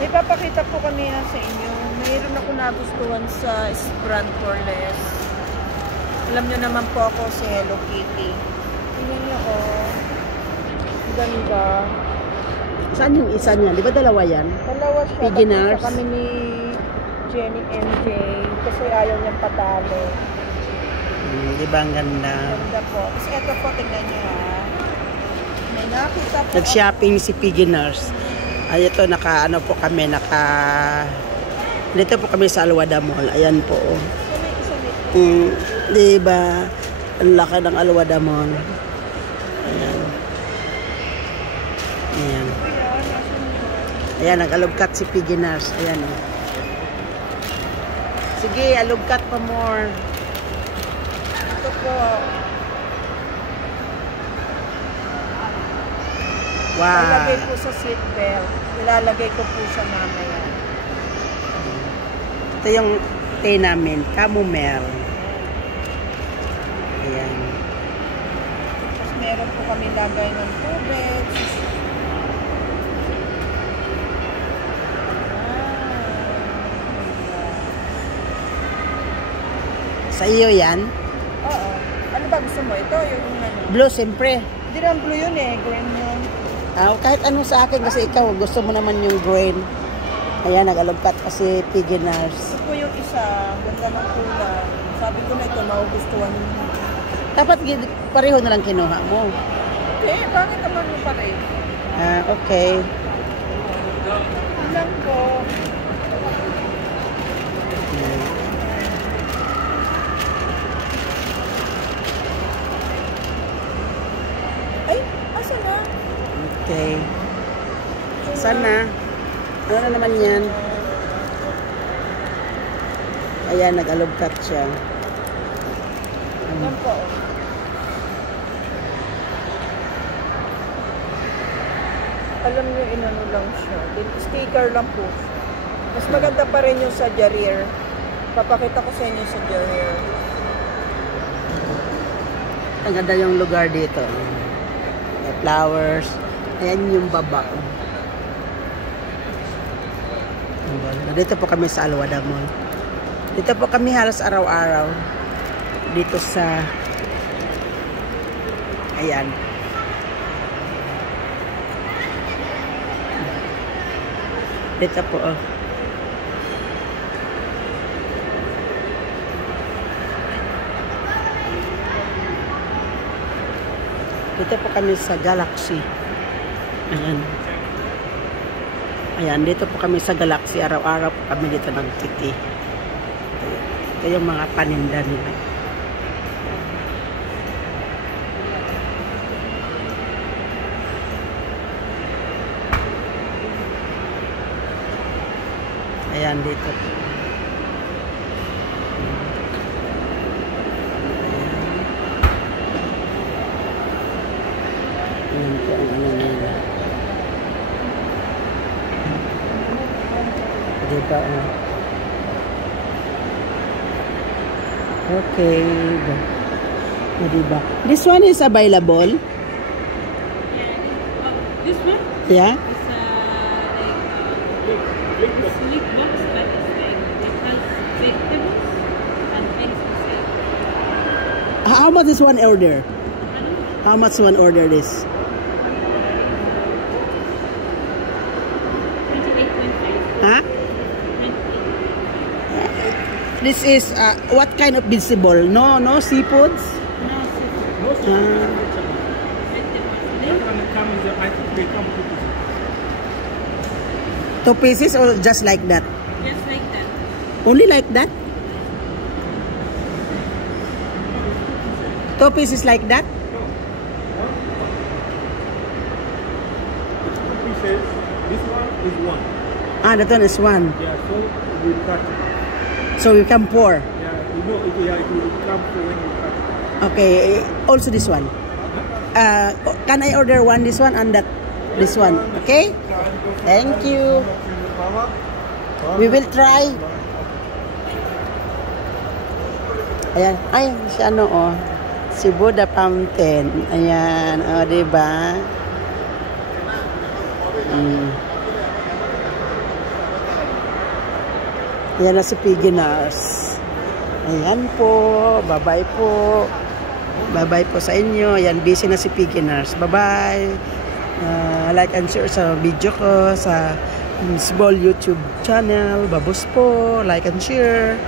Ipapakita po kami sa inyo. Mayroon ako nagustuhan sa Sprant for Less. Alam nyo naman po ako si Hello Kitty. Tingnan nyo, oh. Ganda. Saan yung isa niya? Di ba dalawa yan? Dalawa siya. Beginners. Tapos kami ni Jenny MJ. Kasi ayaw niyang patalo. Di ba ang ganda? Ganda po. Kasi ito po, tingnan nyo ha. May nakita po. Nag-shopping si Piggy Nurse. Ay, ito, ano po kami, dito po kami sa Alwada Mall. Ayan po. Di ba? Ang laki ng Alwada Mall. Ayan. Ayan. Ayan, nag-alugkat si Piggy Nurse. Ayan. Sige, alugkat pa more. Ito po. Wow. Ilalagay po sa seatbelt. Ilalagay ko po siya mamaya. Ito yung tea namin, chamomile. Ayan. Tapos meron po kami lagay ng tubig. Sa iyo yan? Oo. Ano ba gusto mo? Ito yung ano? Blue, siyempre. Hindi naman blue yun eh. Green yun. Kahit ano sa akin kasi ikaw gusto mo naman yung green. Ayan, nag-alugkat kasi Piggy Nurse. Ito po yung isa. Ganda ng kulay. Sabi ko na ito, magugustuhan mo. Dapat pareho na lang kinuha mo. Okay, bakit naman mo pa rin? Okay. Lang po. Ay, asa na? Okay. Sana. Ano na naman yan? Ayan, nag-alugkat siya. Yan po. Alam nyo, inano lang siya. Sticker lang po. Mas maganda pa rin yung sa Jarir. Papakita ko sa inyo sa Jarir. Ang ganda yung lugar dito. May flowers. Ayan yung baba. Dito po kami sa Alwada Mall. Dito po kami halos araw-araw. Dito sa... Ayan. Dito po, oh. Dito po kami sa Galaxy. Ayan. Ayan, dito po kami sa Galaxy. Araw-araw po kami dito nagtiti. Ito yung mga paninda nila. Ayan, dito po. Ayan po ang ano nila. Diba? Okay. Diba? This one is available? This one? Yeah? It's like sleek box, but it's like it has vegetables and eggs inside. How much is one order? How much one order this? 28.5. Huh? This is what kind of vegetable? No seafoods? No seafood. Two pieces or just like that? Just like that. Only like that? Two pieces like that? Pieces. This one is one. That one is one. Yeah, so we cut it. So you can pour. Yeah, you know, it will come to when you cut it. Okay, also this one. Can I order one this one and this one? Okay? Thank you. We will try. Ayan. Ay, si ano oh. Si Buddha Fountain. Ayan. O, diba? Yan na si Piggy Nars. Ayan po. Bye-bye po. Bye-bye po sa inyo. Ayan, busy na si Piggy Nars. Bye-bye. Like and share sa video ko sa small YouTube channel. Babos po. Like and share.